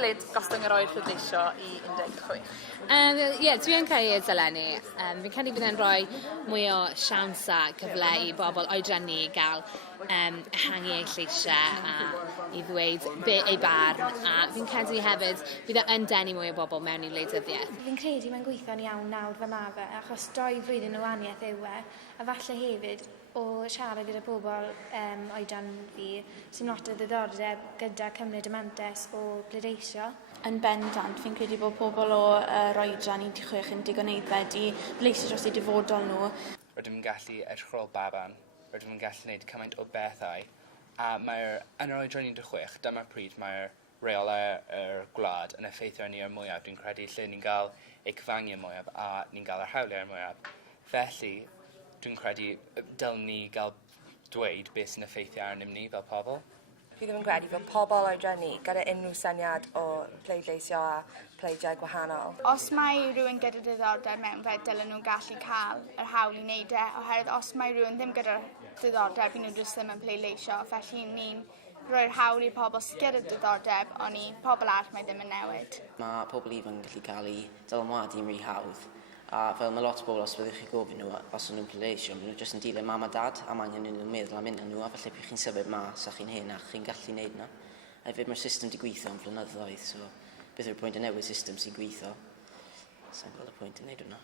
dylid gostwng yr oed pleidleisio i 16? Ie, dwi'n cael ei dylenu. Fi'n credu bydd e'n rhoi mwy o siawns a cyfle i bobl oedrannu i gael ehangu eu lleisiau a i ddweud be ei barn. A fi'n credu hefyd bydd e'n denu mwy o bobl mewn i wleidyddiaeth. Fi'n credu mae'n gweithio'n iawn nawr fy ma fe, achos 2 flwyddyn o waniaeth yw e, a falle hefyd o siarad gyda pobl oedran fi sy'n lot o ddiddordeb gyda cymryd y mantes o pleidleisio. Yn bendant, fi'n credu bod pobl o oedran 16 yn digon aeddfed i bleidleisio dros eu dyfodol nhw. Rydym yn gallu edrych ar ôl baban, rydym yn gallu gwneud cymaint o bethau, a yn yr oedran 16, dyma'r pryd mae'r reolau yr gwlad yn effeithio ni ar mwyaf. Dwi'n credu lle ni'n cael eu cyfangu mwyaf a ni'n cael yr hawliau ar mwyaf. Felly, dwi'n credu dylwn ni gael dweud beth sy'n effeithio arnym ni fel pobl. Fi ddim yn credu fod pobl oedran ni gyda unrhyw syniad o pleidleisio a pleidiau gwahanol. Os mae rhywun gyda diddordeb mewn fe, dylen nhw'n gallu cael yr hawl i wneud e, oherwydd os mae rhywun ddim gyda diddordeb, nhw jyst ddim yn pleidleisio, felly ni'n rhoi'r hawl i'r pobl sydd gyda diddordeb, ond i pobl arall mae ddim yn newid. Mae pobl ifanc yn gallu cael ei dylanwadu yn rhy hawdd. A fel mae lot o bobl, os fyddwch chi gofyn nhw, os yn nhw'n pleidleisio, maen nhw jyst yn dilyn mam a dad, a maen nhw'n meddwl am unna nhw, a falle bydd chi'n sefyll mas a chi'n hen a chi'n gallu gwneud yna. A hefyd mae'r system wedi gweithio am flynyddoedd, so beth yw'r pwynt yn newid system sy'n gweithio? Sa'n gweld y pwynt yn gwneud hwnna.